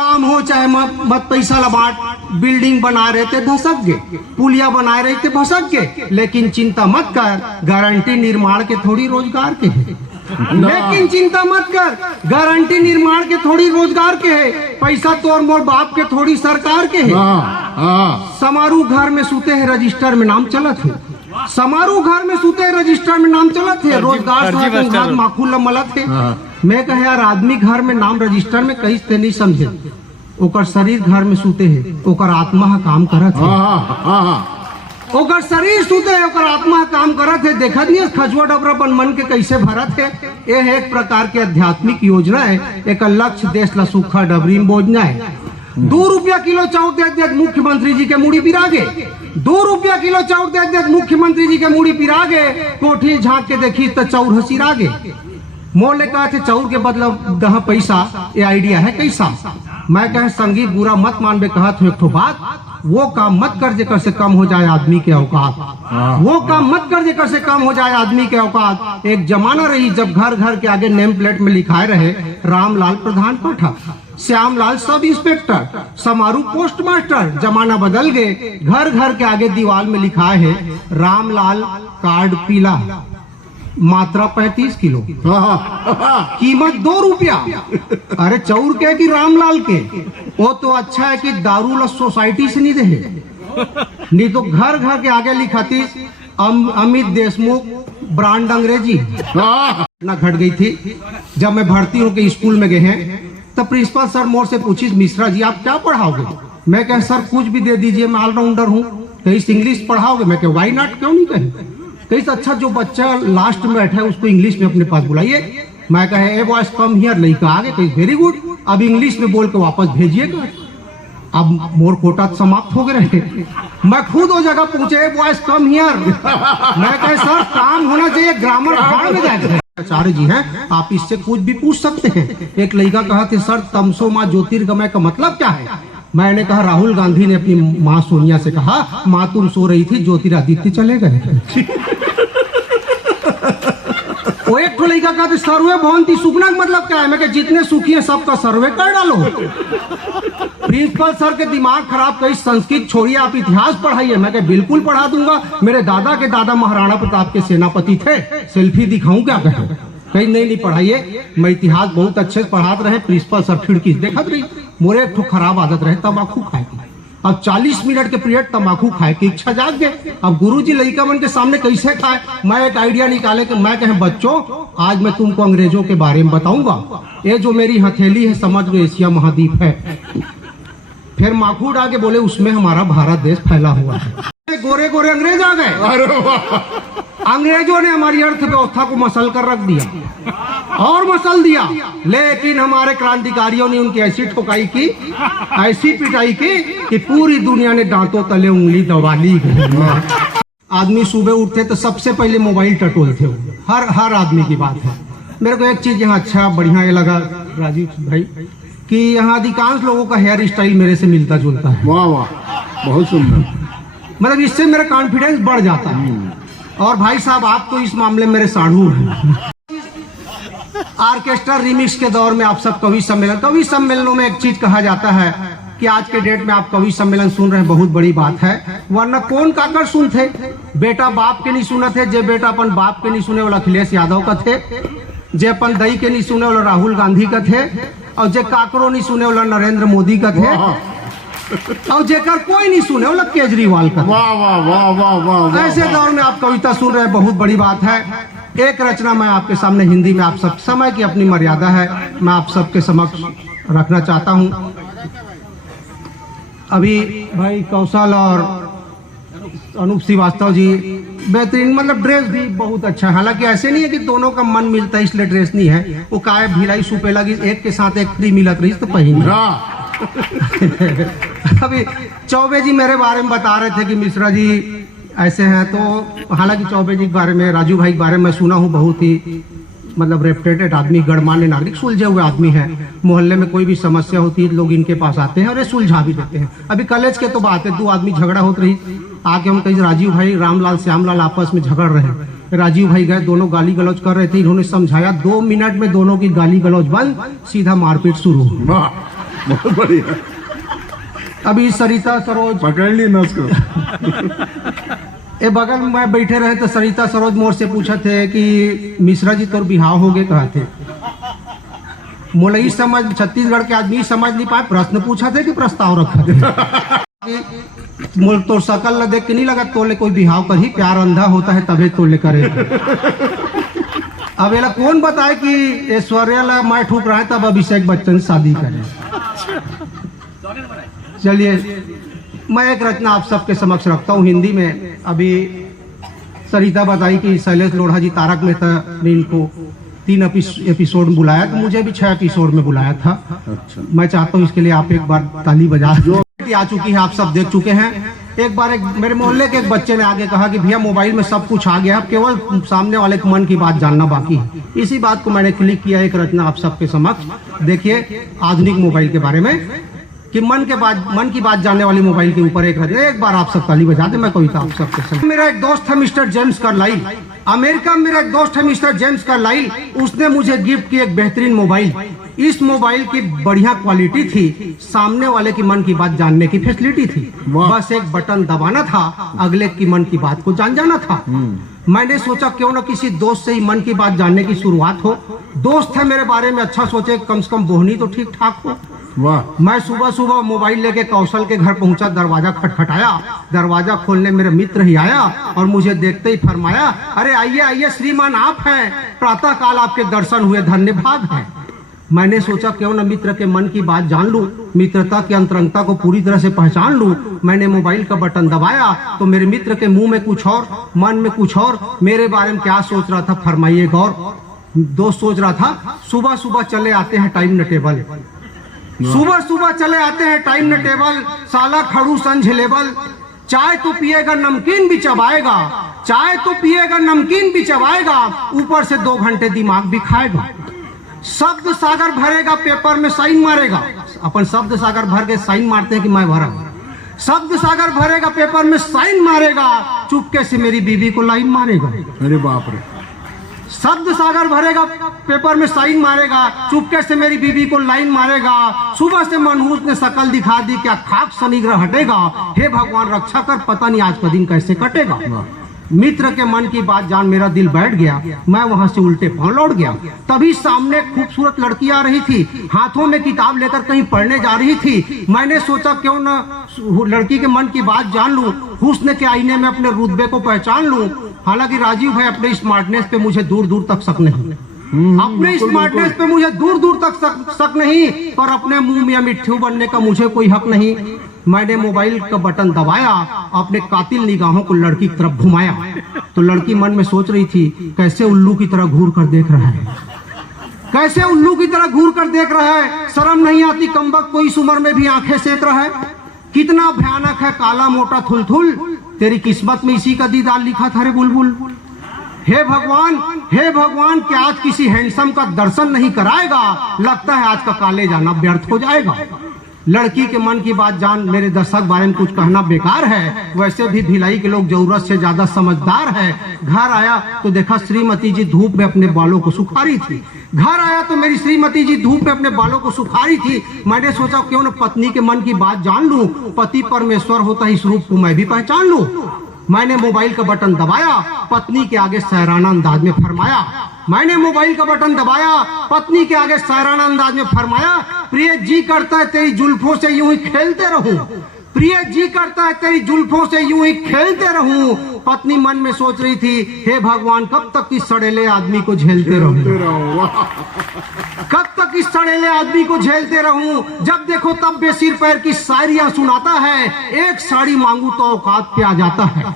काम हो चाहे मत पैसा लबाट, बिल्डिंग बना रहे थे धसक गए, पुलिया बना रहे थे भसक गए, लेकिन चिंता मत कर, गारंटी निर्माण के थोड़ी रोजगार के है। लेकिन चिंता मत कर, गारंटी निर्माण के थोड़ी रोजगार के है, पैसा तो और मोर बाप के थोड़ी सरकार के है। समारोह घर में सूते हैं, रजिस्टर में नाम चलत है। समारोह घर में सूते हैं, रजिस्टर में नाम चलत है। रोजगार माखूल मलत है। मैं कहे यार, आदमी घर में नाम रजिस्टर में कहीं से नहीं समझे, ओकर शरीर घर में सूते है, ओकर आत्मा काम करत है। ओकर शरीर सूते है, ओकर आत्मा काम करत है। देखत नहीं खजुआ डबरापन मन के कैसे भरत है। ये है एक प्रकार के आध्यात्मिक योजना है। एक लक्ष्य देश ला सूखा डबरी में बोझना है। 2 रुपया किलो चाउर दे मुख्यमंत्री जी के मुड़ी पिरागे, 2 रुपया किलो चाउर दे मुख्यमंत्री जी के मुड़ी पिरागे। कोठी झांक के देखी तो चाउर हसीरागे। मोर ले कहा थे चाउर के बदला दह पैसा, ये आइडिया है कैसा। मैं कहे संगी बुरा मत मानबे, कहा तो एक ठो बात, वो काम मत कर जेकर से कम हो जाए आदमी के औकात। वो काम मत कर जेकर से कम हो जाए आदमी के औकात। एक जमाना रही जब घर घर के आगे नेम प्लेट में लिखाए रहे रामलाल प्रधान पाठक, Shyamlal sub inspector, Samaru post master. जमाना बदल गए, घर घर के आगे दीवार में लिखा है रामलाल कार्ड पीला, मात्रा 35 किलो, कीमत 2 रुपया। अरे चाउर के कि रामलाल के, वो तो अच्छा है कि दारू ला सोसाइटी से नहीं दे, नहीं तो घर घर के आगे लिखाती अमित देशमुख ब्रांड अंग्रेजी ना घट गई थी। जब मैं भर्ती होकर स्कूल में गए हैं तो प्रिंसिपल सर मोर से पूछी, मिश्रा जी आप क्या पढ़ाओगे। मैं कह सर कुछ भी दे दीजिए, मैं ऑलराउंडर हूँ। कहीं इंग्लिश पढ़ाओगे। मैं कह वाई नॉट, क्यों नहीं कहे। कहीं अच्छा जो बच्चा लास्ट में बैठा है उसको इंग्लिश में अपने पास बुलाइए। मैं कहे ए बॉयज कम हियर, लड़का आगे कहीं वेरी गुड, अब इंग्लिश में बोल के वापस भेजिएगा। अब मोर कोटा समाप्त हो गए। मैं खुद वो जगह पहुंचे, ए बॉयज कम हियर। मैं कहे सर काम होना चाहिए, ग्रामर भाड़ में जाएगा। आचार्य जी हैं, आप इससे कुछ भी पूछ सकते हैं। एक लड़का कहा थे सर तमसो माँ ज्योतिर्गमय का मतलब क्या है। मैंने कहा राहुल गांधी ने अपनी माँ सोनिया से कहा, माँ तुम सो रही थी ज्योतिरादित्य चले गए। वो एक तो लड़का कहा सर्वे भवंती, सुखना का मतलब क्या है। मैं कहा जितने सुखी है सबका सर्वे कर डालो। प्रिंसिपल सर के दिमाग खराब, कहीं संस्कृत छोड़िए आप इतिहास पढ़ाइए। मैं कहा बिल्कुल पढ़ा दूंगा, मेरे दादा के दादा महाराणा प्रताप के सेनापति थे, सेल्फी दिखाऊं क्या कहे। कहीं नहीं पढ़ाइए, मैं इतिहास बहुत अच्छे से पढ़ाते रहे। प्रिंसिपल सर खिड़की देखत रही, मोरे एक खराब आदत रहे तम्बाकू खाए की। अब 40 मिनट के पीरियड तम्बाकू खाए की इच्छा जाग गए। अब गुरुजी लड़का मन के सामने कैसे खाए। मैं एक आइडिया निकाले कि मैं कहे बच्चों आज मैं तुमको अंग्रेजों के बारे में बताऊंगा। ये जो मेरी हथेली है समझ लो एशिया महाद्वीप है। फिर माखूड आगे बोले उसमें हमारा भारत देश फैला हुआ है। गोरे गोरे अंग्रेज आ गए। अंग्रेजों ने हमारी अर्थव्यवस्था को मसल कर रख दिया और मसल दिया, लेकिन हमारे क्रांतिकारियों ने उनकी ऐसी ठोकाई की, ऐसी पिटाई की कि पूरी दुनिया ने दांतों तले उंगली दबा ली। आदमी सुबह उठते तो सबसे पहले मोबाइल टटोलते हो, हर आदमी की बात है। मेरे को एक चीज यहाँ अच्छा बढ़िया ये लगा राजीव भाई कि यहाँ अधिकांश लोगों का हेयर स्टाइल मेरे से मिलता जुलता है। वाह वाह, बहुत सुंदर। मतलब इससे मेरा कॉन्फिडेंस बढ़ जाता है। और भाई साहब आप तो इस मामले में मेरे साढ़ू हैं। ऑर्केस्ट्रा रिमिक्स के दौर में आप सब कवि सम्मेलनों में एक चीज कहा जाता है कि आज के डेट में आप कवि सम्मेलन सुन रहे हैं, बहुत बड़ी बात है। वरना कौन काकर सुनते, बेटा बाप के नहीं सुने थे। जे बेटा अपन बाप के नहीं सुने वाला अखिलेश यादव का थे, जे अपन दही के नहीं सुने वाला राहुल गांधी का थे, और जे काकरो नहीं सुने वाला नरेंद्र मोदी का थे, और जेकर कोई नहीं सुने वाला केजरीवाल का। वाह वाह वाह वाह वाह। ऐसे दौर में आप कविता सुन रहे हैं, बहुत बड़ी बात है। एक रचना मैं आपके सामने हिंदी में, आप सब समय की अपनी मर्यादा है, मैं आप सबके समक्ष रखना चाहता हूं। अभी भाई कौशल और अनूप श्रीवास्तव जी बेहतरीन, मतलब ड्रेस भी बहुत अच्छा है। हालांकि ऐसे नहीं है कि दोनों का मन मिलता है इसलिए ड्रेस नहीं है। वो काय भिलाई सुपे लगी, एक के साथ एक फ्री मिलत रही तो पहन। अभी चौबे जी मेरे बारे में बता रहे थे कि मिश्रा जी ऐसे हैं, तो हालांकि चौबे जी के बारे में, राजू भाई के बारे में मैं सुना हूँ, बहुत ही मतलब रेपुटेटेड आदमी, गणमान्य नागरिक, सुलझे हुए आदमी है। मोहल्ले में कोई भी समस्या होती है लोग इनके पास आते हैं और ये सुलझा भी देते हैं। अभी कॉलेज के तो बात है, 2 आदमी झगड़ा होती रही, आके हम कहीं राजीव भाई रामलाल श्यामलाल आपस में झगड़ रहे। राजीव भाई गए, दोनों गाली गलौज कर रहे थे, इन्होंने समझाया, 2 मिनट में दोनों की गाली गलौज बंद, सीधा मारपीट शुरू। बहुत बढ़िया। अभी सरिता सरोज पकड़ ली ना उसको। ए बगल में बैठे रहे तो सरिता सरोज मोर से पूछा थे कि मिश्रा जी तोर बिहाव हो गए कहा थे। मोलई समझ छत्तीसगढ़ के आदमी समझ नहीं पाए, प्रश्न पूछा थे कि प्रस्ताव रखा थे। मोल तो शकल देख के नहीं लगा तोले कोई बिहाव कर ही, प्यार अंधा होता है तबे तोले करे। अब एला कौन बताए कि ऐश्वर्या ला मैं ठूक रहा है तब अभिषेक बच्चन शादी करे। चलिए मैं एक रचना आप सबके समक्ष रखता हूँ हिंदी में। अभी सरिता बताई कि शैलेश लोढ़ा जी तारक मेहता ने इनको 3 एपिसोड में बुलाया, तो मुझे भी 6 एपिसोड में बुलाया था। अच्छा। मैं चाहता हूँ इसके लिए आप एक बार ताली बजा दो। आ चुकी है, आप सब देख चुके हैं। एक बार मेरे मोहल्ले के एक बच्चे ने आगे कहा कि भैया मोबाइल में सब कुछ आ गया, अब केवल सामने वाले के मन की बात जानना बाकी है। इसी बात को मैंने क्लिक किया, एक रचना आप सबके समक्ष। देखिए आधुनिक मोबाइल के बारे में कि मन की बात जानने वाली मोबाइल के ऊपर एक रचना। एक बार आप सब ताली बजा दे, मैं कविता आप सबके समक्ष। मेरा एक दोस्त है मिस्टर जेम्स कार्लाइल, अमेरिका में मेरा एक दोस्त है मिस्टर जेम्स कार्लाइल। उसने मुझे गिफ्ट की एक बेहतरीन मोबाइल। इस मोबाइल की बढ़िया क्वालिटी थी, सामने वाले की मन की बात जानने की फैसिलिटी थी। बस एक बटन दबाना था, अगले की मन की बात को जान जाना था। मैंने सोचा क्यों न किसी दोस्त से ही मन की बात जानने की शुरुआत हो। दोस्त है मेरे बारे में अच्छा सोचे, कम से कम बोहनी तो ठीक ठाक हो। वाह। मैं सुबह सुबह मोबाइल लेके कौशल के घर पहुंचा, दरवाजा खटखटाया। दरवाजा खोलने मेरे मित्र ही आया और मुझे देखते ही फरमाया, अरे आइए आइए श्रीमान आप हैं, प्रातः काल आपके दर्शन हुए, धन्यवाद है। मैंने सोचा क्यों न मित्र के मन की बात जान लूं, मित्रता की अंतरंगता को पूरी तरह से पहचान लूं। मैंने मोबाइल का बटन दबाया तो मेरे मित्र के मुंह में कुछ और, मन में कुछ और। मेरे बारे में क्या सोच रहा था फरमाइए गौर। दोस्त सोच रहा था सुबह सुबह चले आते हैं टाइम न टेबल, सुबह सुबह चले आते हैं टाइम न टेबल, साला खड़ू संझ लेवल। चाय तो पिएगा नमकीन भी चबाएगा, चाय तो पिएगा नमकीन भी चबाएगा, ऊपर से 2 घंटे दिमाग भी खाएगा। शब्द सागर भरेगा पेपर में साइन मारेगा। अपन शब्द सागर भर के साइन मारते हैं कि मैं भरा। शब्द सागर भरेगा पेपर में साइन मारेगा, चुपके से मेरी बीवी को लाइन मारेगा। अरे बाप रे। शब्द सागर भरेगा पेपर में साइन मारेगा, चुपके से मेरी बीवी को लाइन मारेगा। सुबह से मनहूस ने शकल दिखा दी, क्या खाक शनिग्रह हटेगा। हे भगवान रक्षा कर, पता नहीं आज का दिन कैसे कटेगा। मित्र के मन की बात जान मेरा दिल बैठ गया। मैं वहां से उल्टे पांव लौट गया। तभी सामने एक खूबसूरत लड़की आ रही थी, हाथों में किताब लेकर कहीं पढ़ने जा रही थी। मैंने सोचा क्यों न लड़की के मन की बात जान लूं, हुस्न के आईने में अपने रुतबे को पहचान लूं। हालांकि राजीव भाई अपने स्मार्टनेस पे मुझे दूर दूर तक शक नहीं, अपने स्मार्टनेस पे मुझे दूर दूर तक शक नहीं, पर अपने मुंह में मिट्ठू बनने का मुझे कोई हक नहीं। मैंने मोबाइल का बटन दबाया, अपने कातिल निगाहों को लड़की की तरफ घुमाया तो लड़की मन में सोच रही थी, कैसे उल्लू की तरह घूर कर देख रहा है, कैसे उल्लू की तरह घूर कर देख रहा है। शर्म नहीं आती कमबख्त को इस उम्र में भी आंखें सेक रहा है। कितना भयानक है काला मोटा थुलथुल, तेरी किस्मत में इसी का दीदार लिखा था रे बुलबुल। हे भगवान क्या आज किसी हैंडसम का दर्शन नहीं कराएगा। लगता है आज का कॉलेज आना व्यर्थ हो जाएगा। लड़की के मन की बात जान मेरे दर्शक बारे में कुछ कहना बेकार है। वैसे भी भिलाई के लोग जरूरत से ज्यादा समझदार है। घर आया तो देखा श्रीमती जी धूप में अपने बालों को सुखा रही थी। घर आया तो मेरी श्रीमती जी धूप में अपने बालों को सुखा रही थी। मैंने सोचा क्यों न पत्नी के मन की बात जान लूं, पति परमेश्वर होता है इस रूप को मैं भी पहचान लूं। मैंने मोबाइल का बटन दबाया, पत्नी के आगे शायराना अंदाज में फरमाया। मैंने मोबाइल का बटन दबाया, पत्नी के आगे शायराना अंदाज में फरमाया, प्रिय जी करता है तेरी जुल्फों से यूं ही खेलते रहूं, प्रिय जी करता है तेरी जुल्फों से यूं ही खेलते रहूं। पत्नी मन में सोच रही थी, हे भगवान कब तक इस सड़ेले आदमी को झेलते रहूं, कब तक इस सड़ेले आदमी को झेलते रहूं। जब देखो तब बेसिर पैर की शायरियां सुनाता है, एक साड़ी मांगू तो औकात पे आ जाता है।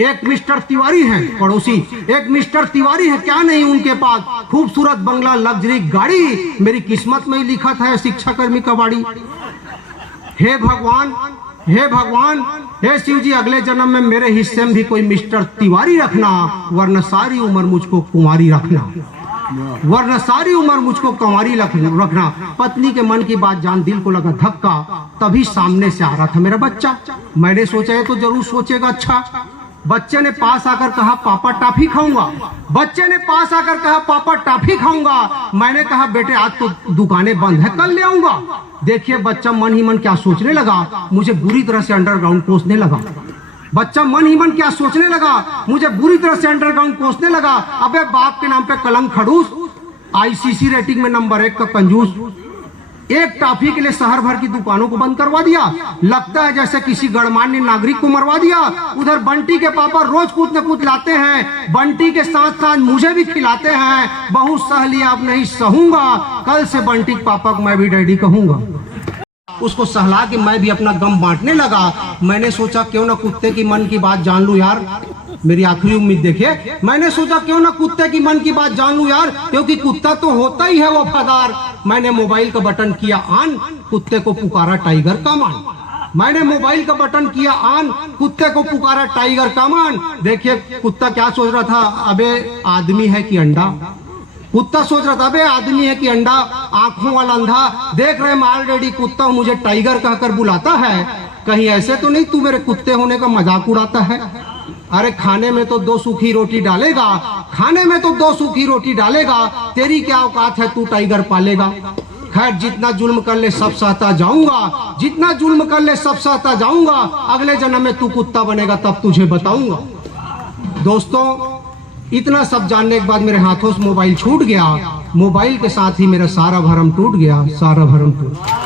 एक मिस्टर तिवारी हैं पड़ोसी, एक मिस्टर तिवारी है, क्या नहीं उनके पास खूबसूरत बंगला, लग्जरी गाड़ी। मेरी किस्मत में ही लिखा था शिक्षा कर्मी कबाड़ी। हे भगवान, हे भगवान, हे शिव जी, अगले जन्म में मेरे हिस्से में भी कोई मिस्टर तिवारी रखना, वरना सारी उम्र मुझको कुंवारी रखना, वरना सारी उम्र मुझको कुंवारी रखना। पत्नी के मन की बात जान दिल को लगा धक्का। तभी सामने से आ रहा था मेरा बच्चा। मैंने सोचा है तो जरूर सोचेगा अच्छा। बच्चे ने पास आकर कहा पापा टॉफी खाऊंगा, बच्चे ने पास आकर कहा पापा टॉफी खाऊंगा। मैंने कहा बेटे आज तो दुकानें बंद है, कल ले आऊंगा। देखिए बच्चा मन ही मन क्या सोचने लगा, मुझे बुरी तरह से अंडरग्राउंड कोसने लगा। बच्चा मन ही मन क्या सोचने लगा, मुझे बुरी तरह से अंडरग्राउंड कोसने लगा। अबे बाप के नाम पे कलंक खड़ूस, आईसीसी रेटिंग में नंबर 1 का कंजूस, एक टॉफी के लिए शहर भर की दुकानों को बंद करवा दिया। लगता है जैसे किसी गणमान्य नागरिक को मरवा दिया। उधर बंटी के पापा रोज कुछ न कुछ लाते हैं, बंटी के साथ साथ मुझे भी खिलाते हैं। बहुत सह लिया, अब नहीं सहूंगा, कल से बंटी के पापा को मैं भी डैडी कहूंगा। उसको सहला के मैं भी अपना गम बांटने लगा। मैंने सोचा क्यों ना कुत्ते की मन की बात जान लूं यार, मेरी आखिरी उम्मीद देखिए। मैंने सोचा क्यों ना कुत्ते की मन की बात जान लूं यार, क्योंकि कुत्ता तो होता ही है वफादार। मैंने मोबाइल का बटन किया ऑन, कुत्ते को पुकारा टाइगर कमान। मैंने मोबाइल का बटन किया ऑन, कुत्ते को पुकारा टाइगर कमान। देखिए कुत्ता क्या सोच रहा था, अबे आदमी है कि अंडा। कुत्ता सोच रहा था अबे आदमी है कि अंडा, आंखों वाला अंधा। देख रहे ऑलरेडी कुत्ता मुझे टाइगर कहकर बुलाता है, कहीं ऐसे तो नहीं तू मेरे कुत्ते होने का मजाक उड़ाता है। अरे खाने में तो 2 सूखी रोटी डालेगा, खाने में तो 2 सूखी रोटी डालेगा, तेरी क्या औकात है तू टाइगर पालेगा। खैर जितना जुल्म कर ले सब सहता जाऊंगा, जितना जुल्म कर ले सब सहता जाऊंगा। अगले जन्म में तू कुत्ता बनेगा तब तुझे बताऊंगा। दोस्तों इतना सब जानने के बाद मेरे हाथों से मोबाइल छूट गया। मोबाइल के साथ ही मेरा सारा भरम टूट गया, सारा भरम टूट।